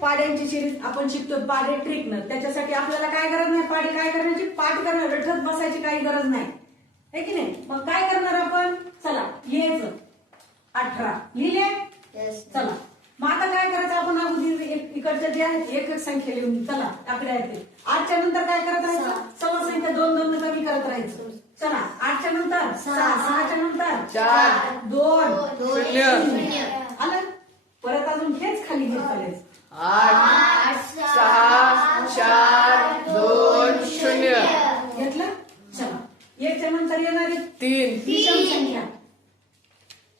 पाड्यांची series आपण शिकतो पाडे ट्रिकनं त्याच्यासाठी आपल्याला काय गरज नाही? पाडे काय करण्याची? पाठ करणं रठत बसायची काही गरज नाही. है की नाही? मग काय करणार आपण? चला लिहायचं. अठरा. लिहिले? चला. मग आता काय करायचं? आपण अगोदर एक- इकडच्या जे आहेत एक एक संख्या लिहून चला आकडे आहेत ते. आठच्या नंतर काय करत राहायचं? सव्वा संख्या दोन दोन कमी करत राहायचं. चला आठच्या नंतर? सहा. सहाच्या नंतर? चार. दोन. शून्य. आठ सहा चार दोन शून्य. घेतलं? चला. एकच्या नंतर येणारी. तीन. विषम संख्या.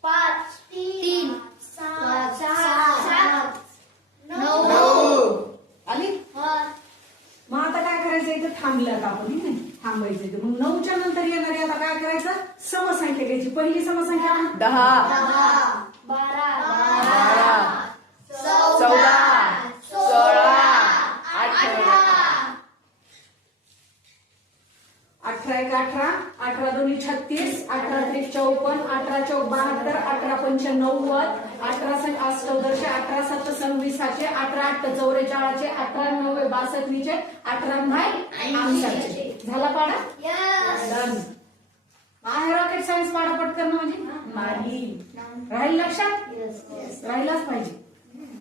पाच तीन सहा सात नऊ. आली मग आता काय करायचं इथं? थांबलं आता आपण थांबायचं इथं. मग नऊच्या नंतर येणारी आता काय करायचं? समसंख्या घ्यायची. पहिली समसंख्या दहा. अठरा एक अठरा अठरा दोन्ही छत्तीस अठरा त्रिक चौपन्न अठरा चौक बहात्तर अठरा पंच नव्वद अठरा अष्टदशे अठरा सत्त सव्वीसाचे अठरा अठ्ठ चौवेचाळीसचे अठरा नव्वे बासष्टचे अठरा ऐंशीचे झाला पाडा? आहे रॉकेट सायन्स पाडा पटकन म्हणजे नाही. राहील लक्षात? राहिलाच पाहिजे.